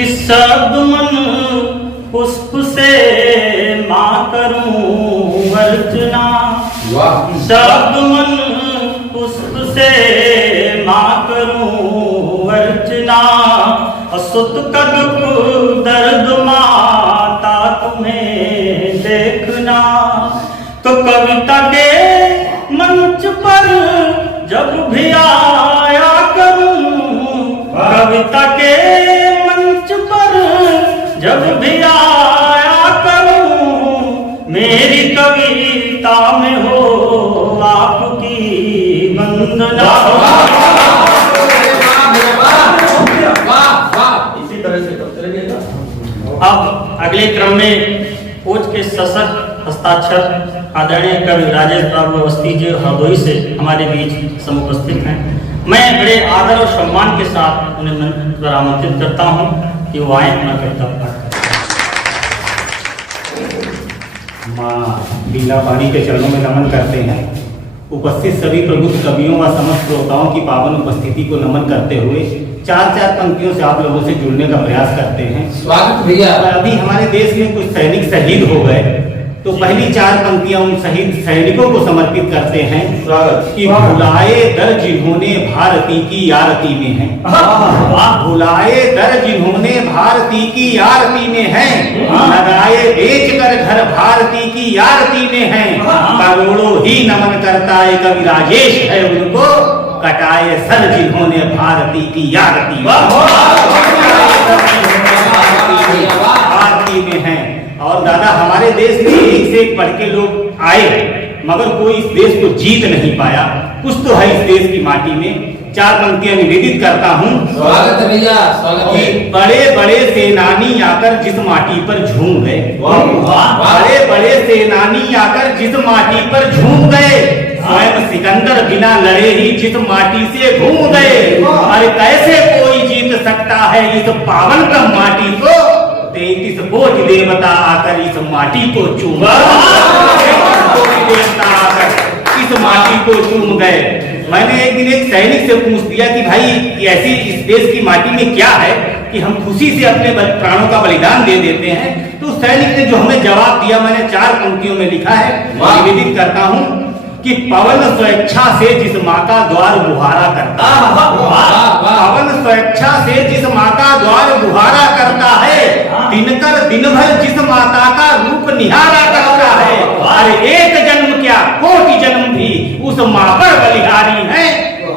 कि सद्मन पुष्प से माँ करूं अर्चना, सद्मन पुष्प से माँ करूं अर्चना, असुत का दुख दर्द माता तुम्हें देखना। तो कविता के मंच पर जब भी आया करूं, कविता के मंच पर जब भी आया करूं, मेरी कविता में हो आपकी वंदना। इसी तरह से अब अगले क्रम में कोच के सशक्त हस्ताक्षर आदरणीय कवि राजेश बाबू अवस्थी जी हरदोई से हमारे बीच समुपस्थित हैं। मैं बड़े आदर और सम्मान के साथ उन्हें मंच पर आमंत्रित करता हूं कि वो आए अपना कविता पाठ करें। माँ लीला पानी के चरणों में नमन करते हैं। उपस्थित सभी प्रबुद्ध कवियों व समस्त श्रोताओं की पावन उपस्थिति को नमन करते हुए चार पंक्तियों से आप लोगों से जुड़ने का प्रयास करते हैं। स्वागत भैया। अभी हमारे देश में कुछ सैनिक शहीद हो गए, तो पहली चार पंक्तियां उन शहीद सैनिकों को समर्पित करते हैं। स्वागत। कि भुलाए दर जिन्होंने भारती की आरती में है, भुलाए दर जिन्होंने भारती की आरती में है, लगाए बेच कर घर भारती की आरती में है, करोड़ों ही नमन करता है कवि राजेश है उनको, कटाए सर जिन्होंने भारती की आरती में है। और दादा हमारे देश में एक से एक बढ़ के लोग आए, मगर कोई इस देश को जीत नहीं पाया। कुछ तो है इस देश की माटी में। चार पंक्तियां निवेदित करता हूँ। स्वागत भैया, स्वागत है। बड़े बड़े सेनानी आकर जिस माटी पर झूम गए, बड़े बड़े सेनानी आकर जिस माटी पर झूम गए, स्वयं सिकंदर बिना लड़े ही जिस माटी से घूम गए, अरे कैसे कोई जीत सकता है इस पावन का माटी को, 33 कोट देवता आकर इस माटी को चूम देवता आकर इस माटी को चूम गए। मैंने एक दिन एक सैनिक से पूछ दिया कि भाई ऐसी इस देश की माटी में क्या है कि हम खुशी से अपने प्राणों का बलिदान दे देते हैं। तो सैनिक ने जो हमें जवाब दिया, मैंने चार पंक्तियों में लिखा है, निवेदित करता हूँ कि पवन स्वेच्छा से जिस माँ का द्वार बुहारा करता है, पवन स्वेच्छा से जिस माँ का द्वार बुहारा करता है, दिनकर दिन भर जिस माता का रूप निहारा करता है, अरे एक जन्म क्या कोटि जन्म भी उस माँ पर बलिहारी है,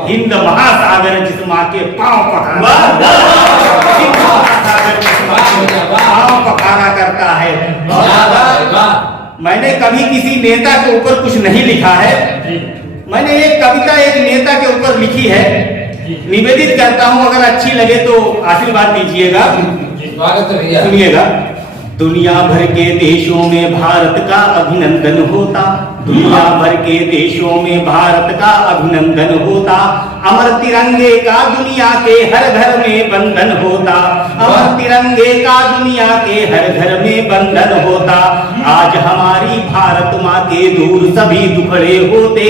हिंद महासागर जिस माँ के पांव पखारा करता है। मैंने कभी किसी नेता के ऊपर कुछ नहीं लिखा है, मैंने एक कविता एक नेता के ऊपर लिखी है, निवेदित करता हूं, अगर अच्छी लगे तो आशीर्वाद दीजिएगा। सुनिएगा। दुनिया भर के देशों में भारत का अभिनंदन होता, दुनिया भर के देशों में भारत का अभिनंदन होता, अमर तिरंगे का दुनिया के हर घर में बंधन होता, अमर तिरंगे का दुनिया के हर घर में बंधन होता। आज हमारी भारत माँ के दूर सभी दुखड़े होते,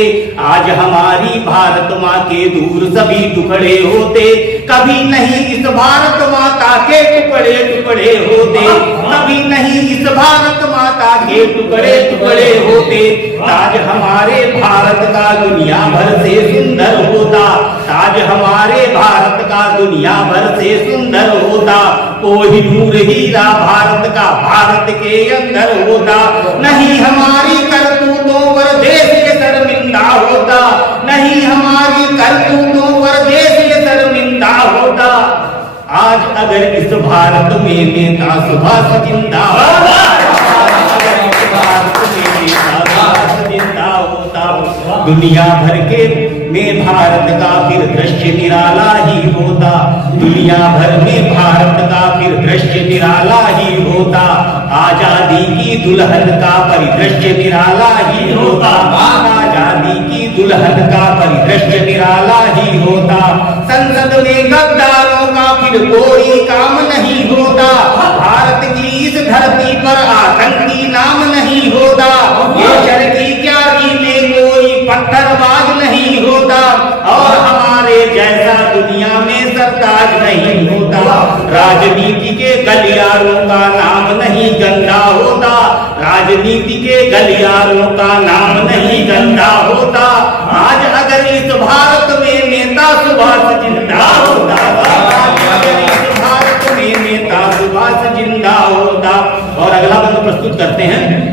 आज हमारी भारत माँ के दूर सभी दुखड़े होते, कभी नहीं इस भारत माता के टुकड़े टुकड़े होते, कभी नहीं इस भारत माता के टुकड़े टुकड़े होते। ताज हमारे भारत का दुनिया भर से सुंदर होता, ताज हमारे भारत का दुनिया भर से सुंदर होता, कोहिनूर हीरा भारत का भारत के अंदर होता, नहीं हमारी करतूतों पर देश के शर्मिंदा होता, नहीं हमारी करतूतों पर देश के शर्मिंदा होता। आज अगर इस भारत में नेता सुभाष जिंदा होता, दुनिया भर के में भारत का फिर दृश्य निराला ही होता, दुनिया भर में भारत का फिर दृश्य निराला ही होता, आजादी की दुल्हन का परिदृश्य निराला ही होता, आजादी की दुल्हन का परिदृश्य निराला ही होता, संसद में गद्दारों का फिर कोई काम नहीं होता, भारत की इस धरती पर आतंकी नाम नहीं होता, केशर की क्यारी में कोई पत्थरबाज नहीं होता, और हमारे जैसा दुनिया में ताज नहीं होता, राजनीति के गलियारों का नाम नहीं गंदा होता, राजनीति के गलियारों का नाम नहीं गंदा होता। आज अगर इस भारत में नेता सुभाष जिंदा होता, आज अगर इस भारत में नेता सुभाष जिंदा होता। और अगला बंद प्रस्तुत करते हैं।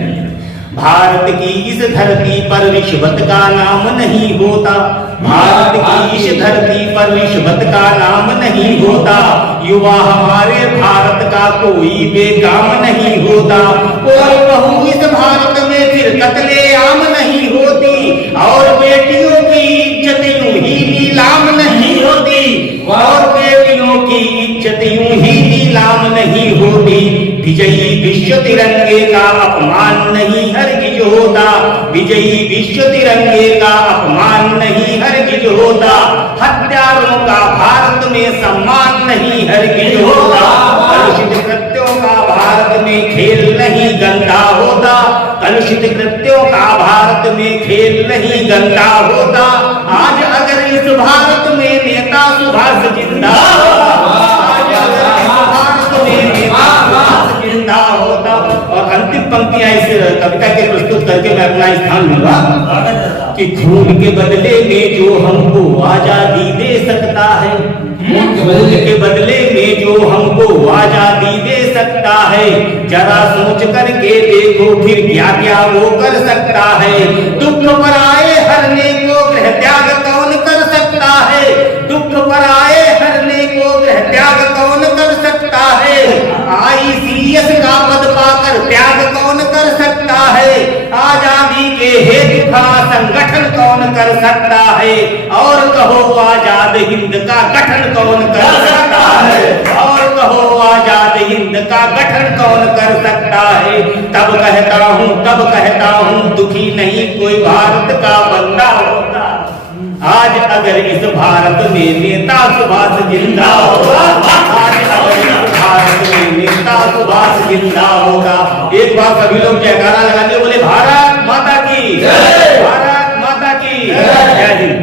भारत की इस धरती पर रिश्वत का नाम नहीं होता, भारत की इस धरती पर रिश्वत का नाम नहीं होता। युवा हमारे भारत का कोई बेकाम नहीं होता, कोई बहू इस भारत में फिर कत्ले आम नहीं होती, और बेटियों की इज्जत यूं ही नीलाम नहीं होती, और बेटियों की इज्जत यूं ही नीलाम नहीं होती। विजयी विश्व तिरंगे का अपमान नहीं हरगिज होता, विजयी विश्व तिरंगे का अपमान नहीं हरगिज होता। हत्यारों का भारत में सम्मान नहीं हरगिज होता, कलुषित कृत्यों का भारत में खेल नहीं गंदा होता, कलुषित कृत्यों का भारत में खेल नहीं गंदा होता। आज अगर इस भारत में नेता सुभाष जिंदा होता, आज अगर इस भारत में नेता सुभाष जिंदा होता। और अंतिम पंक्तियां इस कविता के प्रस्तुत करके मैं अपना स्थान लूंगा कि खून के बदले में जो हमको आजादी दे सकता है, खून के बदले में जो हमको आजादी दे सकता है, जरा सोच करके देखो फिर क्या क्या वो कर सकता है। दुख पर आए हरने को गृह त्याग कौन कर सकता है, दुख पर आए हरने को गृह त्याग कौन कर सकता है। ICS का पद पाकर त्याग कौन कर सकता है, आजादी के हेतु खड़ा संगठन कौन कर सकता है। और कहो आजाद हिंद का गठन कौन कर सकता है, और कहो आजाद हिंद का गठन कौन कर सकता है। तब कहता हूँ दुखी नहीं कोई भारत का बंदा होता। आज अगर इस भारत में नेता सुभाष जिंदा होगा, आज अगर इस भारत में नेता सुभाष जिंदा होगा। एक बार सभी लोग जयकारा लगा दिए, बोले भारत माता की जय, भारत माता की जय। जय हिंद।